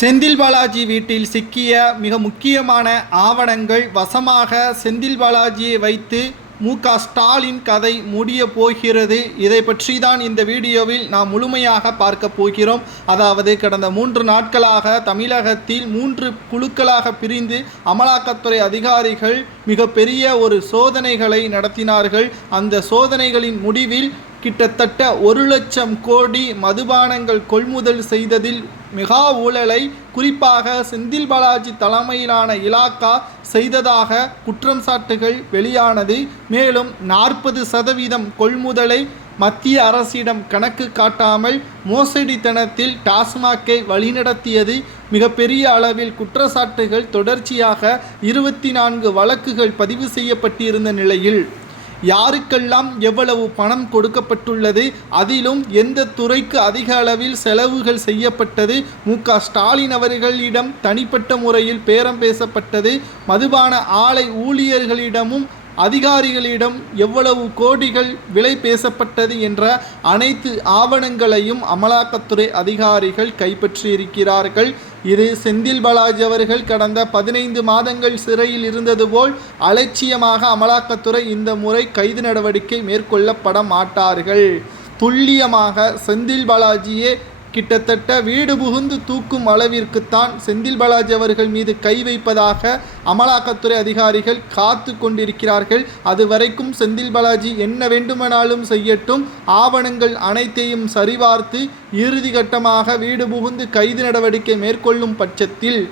செந்தில் பாலாஜி வீட்டில் சிக்கிய மிக முக்கியமான ஆவணங்கள் வசமாக செந்தில் பாலாஜியை வைத்து மு.க.ஸ்டாலின் கதை முடிய போகிறது. இதை பற்றி தான் இந்த வீடியோவில் நாம் முழுமையாக பார்க்க போகிறோம். அதாவது கடந்த 3 நாட்களாக தமிழகத்தில் 3 குழுக்களாக பிரிந்து அமலாக்கத்துறை அதிகாரிகள் மிகப்பெரிய ஒரு சோதனைகளை நடத்தினார்கள். அந்த சோதனைகளின் முடிவில் கிட்டத்தட்ட 1 லட்சம் கோடி மதுபானங்கள் கொள்முதல் செய்ததில் மெகா ஊழலை குறிப்பாக செந்தில் பாலாஜி தலைமையிலான இலாக்கா செய்ததாக குற்றம் சாட்டுகள் வெளியானது. மேலும் 40% கொள்முதலை மத்திய அரசிடம் கணக்கு காட்டாமல் மோசடித்தனத்தில் டாஸ்மாகை வழிநடத்தியது மிகப்பெரிய அளவில் குற்றச்சாட்டுகள் தொடர்ச்சியாக 24 வழக்குகள் பதிவு செய்யப்பட்டிருந்த நிலையில் யாருக்கெல்லாம் எவ்வளவு பணம் கொடுக்கப்பட்டுள்ளது, அதிலும் எந்த துறைக்கு அதிக அளவில் செலவுகள் செய்யப்பட்டது, மு.க.ஸ்டாலின் அவர்களிடம் தனிப்பட்ட முறையில் பேரம் பேசப்பட்டது, மதுபான ஆலை ஊழியர்களிடமும் அதிகாரிகளிடம் எவ்வளவு கோடிகள் விலை பேசப்பட்டது என்ற அனைத்து ஆவணங்களையும் அமலாக்கத்துறை அதிகாரிகள் கைப்பற்றியிருக்கிறார்கள். இது செந்தில் பாலாஜி அவர்கள் கடந்த 15 மாதங்கள் சிறையில் இருந்தது போல் அலட்சியமாக அமலாக்கத்துறை இந்த முறை கைது நடவடிக்கை மேற்கொள்ளப்பட மாட்டார்கள். துல்லியமாக செந்தில் பாலாஜியே கிட்டத்தட்ட வீடு புகுந்து தூக்கும் அளவிற்குத்தான் செந்தில் பாலாஜி அவர்கள் மீது கை வைப்பதாக அமலாக்கத்துறை அதிகாரிகள் காத்து கொண்டிருக்கிறார்கள். அதுவரைக்கும் செந்தில் பாலாஜி என்ன வேண்டுமானாலும் செய்யட்டும், ஆவணங்கள் அனைத்தையும் சரிபார்த்து இறுதி கட்டமாக வீடு புகுந்து கைது நடவடிக்கை மேற்கொள்ளும் பட்சத்தில்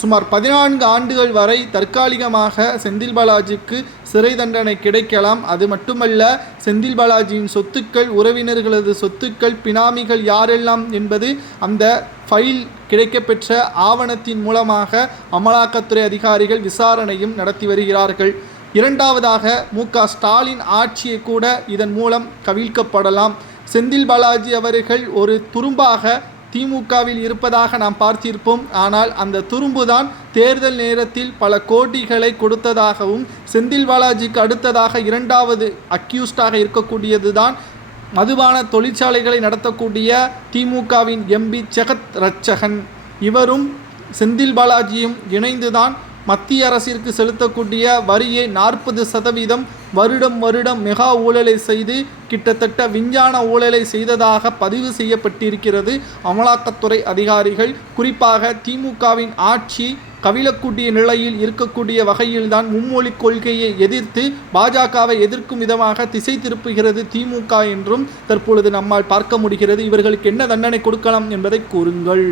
சுமார் 14 ஆண்டுகள் வரை தற்காலிகமாக செந்தில் பாலாஜிக்கு சிறை தண்டனை கிடைக்கலாம். அது மட்டுமல்ல, செந்தில் பாலாஜியின் சொத்துக்கள், உறவினர்களது சொத்துக்கள், பினாமிகள் யாரெல்லாம் என்பது அந்த ஃபைல் கிடைக்கப்பெற்ற ஆவணத்தின் மூலமாக அமலாக்கத்துறை அதிகாரிகள் விசாரணையும் நடத்தி வருகிறார்கள். இரண்டாவதாக மு.க.ஸ்டாலின் ஆட்சியை கூட இதன் மூலம் கவிழ்க்கப்படலாம். செந்தில் பாலாஜி அவர்கள் ஒரு துரும்பாக திமுகவில் இருப்பதாக நாம் பார்த்திருப்போம். ஆனால் அந்த துரும்புதான் தேர்தல் நேரத்தில் பல கோடிகளை கொடுத்ததாகவும், செந்தில் பாலாஜிக்கு அடுத்ததாக 2வது அக்யூஸ்டாக இருக்கக்கூடியது தான் மதுபான தொழிற்சாலைகளை நடத்தக்கூடிய திமுகவின் எம்பி ஜெகத் ரட்சகன். இவரும் செந்தில் பாலாஜியும் இணைந்துதான் மத்திய அரசிற்கு செலுத்தக்கூடிய வரியை 40% வருடம் மெகா ஊழலை செய்து கிட்டத்தட்ட விஞ்ஞான ஊழலை செய்ததாக பதிவு செய்யப்பட்டிருக்கிறது. அமலாக்கத்துறை அதிகாரிகள் குறிப்பாக திமுகவின் ஆட்சி கவிழக்கூடிய நிலையில் இருக்கக்கூடிய வகையில்தான் மும்மொழி கொள்கையை எதிர்த்து பாஜகவை எதிர்க்கும் விதமாக திசை திருப்புகிறது திமுக என்றும் தற்பொழுது நம்மால் பார்க்க முடிகிறது. இவர்களுக்கு என்ன தண்டனை கொடுக்கலாம் என்பதை கூறுங்கள்.